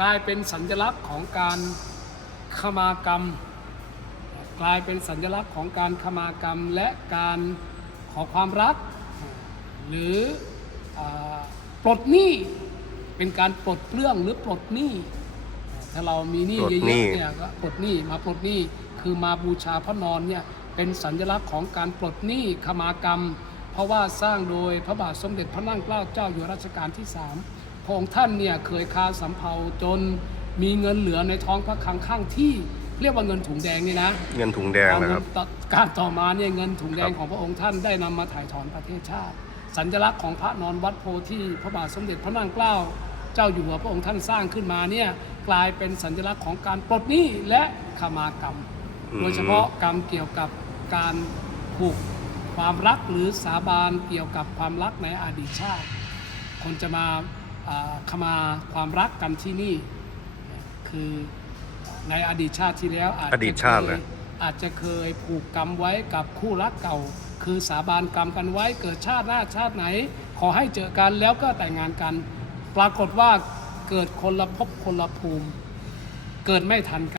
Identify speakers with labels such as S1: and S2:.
S1: กลายเป็นสัญลักษณ์ของการขมากรรม กลายเป็นสัญลักษณ์ของการขมากรรมและการขอความรัก หรืออาปลดหนี้เป็นการปลดเปลื้องหรือปลดหนี้ถ้าเรามีหนี้
S2: ปลด
S1: เย
S2: หนี้
S1: อะๆเนี่ยก็ปลดหนี้มาปลดหนี้คือมาบูชาพระนอนเนี่ยเป็นสัญลักษณ์ของการปลดหนี้ขมากรรม เพราะว่าสร้างโดยพระบาทสมเด็จพระนั่งเกล้าเจ้าอยู่หัวรัชกาลที่สาม พระองค์ท่านเนี่ยเคยคาสำเภาจนมีเงินเหลือในท้องพระคลังข้างที่เรียกว่าเงินถุงแดงนี่นะ
S2: เงินถุงแดงนะครับ
S1: ต่อการต่อมาเนี่ยเงินถุงแดง
S2: ครับ
S1: ของพระองค์ท่านได้นำมาถ่ายถอนประเทศชาติ สัญลักษณ์ของพระนอนวัดโพธิพระบาทสมเด็จพระนั่งเกล้า เจ้าอยู่หัวพระองค์ท่านสร้างขึ้นมาเนี่ยกลายเป็นสัญลักษณ์ของการปลดหนี้และขมากรรม
S2: อืม
S1: โดยเฉพาะกรรมเกี่ยวกับการผูกความรักหรือสาบานเกี่ยวกับความรักในอดีตชาติ คนจะมาอ่า ขมาความรักกันที่นี่ คือในอดีตชาติที่แล้ว อาจจะ
S2: อดีตชาติ
S1: เค
S2: เลยย
S1: อาจจะเคยผูกกรรมไว้กับคู่รักเก่า คือสาบานกรรมกันไว้เกิดชาติหน้าชาติไหน ขอให้เจอกันแล้วก็แต่งงานกัน ปรากฏว่าเกิดคนละภพคนละภูมิ เกิดไม่ทันกัน